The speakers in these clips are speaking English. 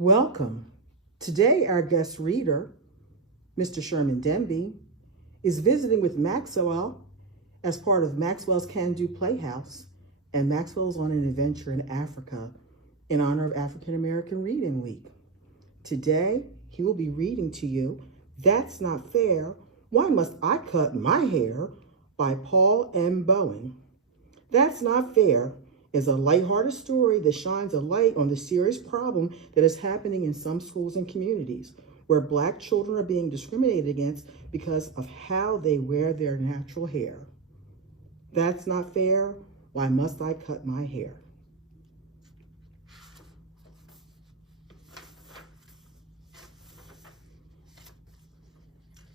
Welcome. Today, our guest reader, Mr. Sherman Denby, is visiting with Maxwell as part of Maxwell's Can-Do Playhouse, and Maxwell's on an adventure in Africa in honor of African American Reading Week. Today, he will be reading to you That's Not Fair, Why Must I Cut My Hair by Paul M. Bowen. That's Not Fair is a lighthearted story that shines a light on the serious problem that is happening in some schools and communities where Black children are being discriminated against because of how they wear their natural hair. That's not fair. Why must I cut my hair?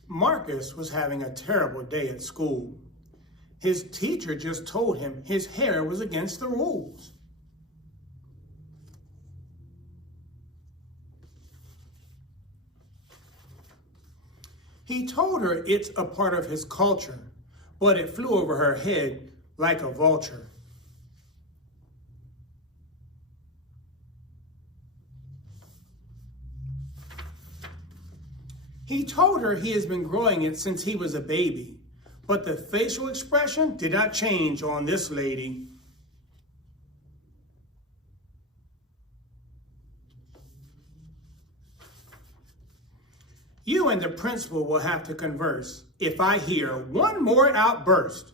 Marcus was having a terrible day at school. His teacher just told him his hair was against the rules. He told her it's a part of his culture, but it flew over her head like a vulture. He told her he has been growing it since he was a baby, but the facial expression did not change on this lady. You and the principal will have to converse if I hear one more outburst.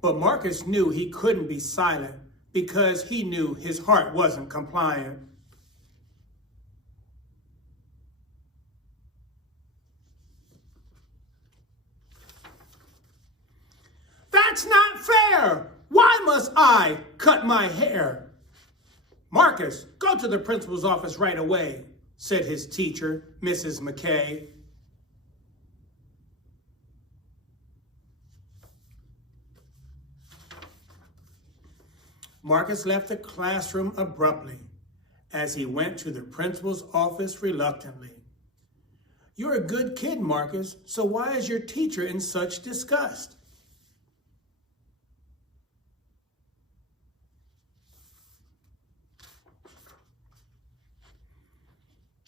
But Marcus knew he couldn't be silent because he knew his heart wasn't compliant. That's not fair! Why must I cut my hair? Marcus, go to the principal's office right away, said his teacher, Mrs. McKay. Marcus left the classroom abruptly as he went to the principal's office reluctantly. You're a good kid, Marcus, so why is your teacher in such disgust?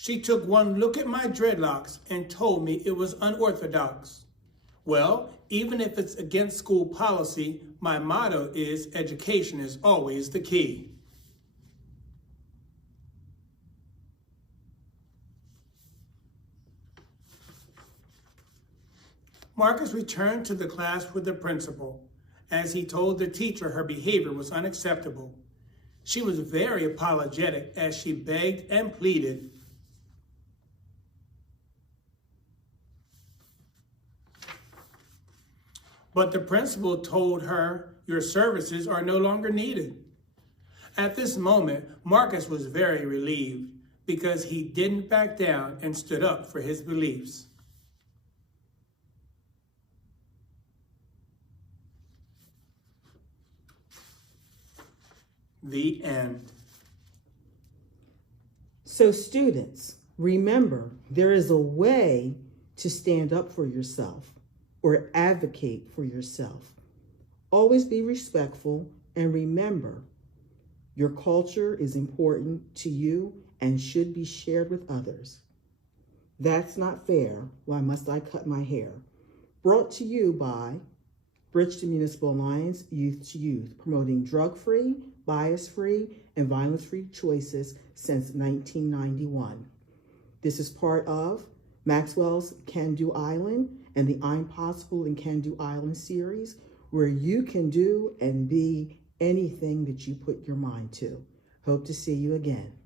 She took one look at my dreadlocks and told me it was unorthodox. Well, even if it's against school policy, my motto is education is always the key. Marcus returned to the class with the principal as he told the teacher her behavior was unacceptable. She was very apologetic as she begged and pleaded. But the principal told her, your services are no longer needed. At this moment, Marcus was very relieved because he didn't back down and stood up for his beliefs. The end. So students, remember, there is a way to stand up for yourself or advocate for yourself. Always be respectful and remember, your culture is important to you and should be shared with others. That's not fair. Why must I cut my hair? Brought to you by Bridgeton Municipal Alliance Youth to Youth, promoting drug-free, bias-free, and violence-free choices since 1991. This is part of Maxwell's Can-Do Island and the I'm Possible in Can-Do Island series, where you can do and be anything that you put your mind to. Hope to see you again.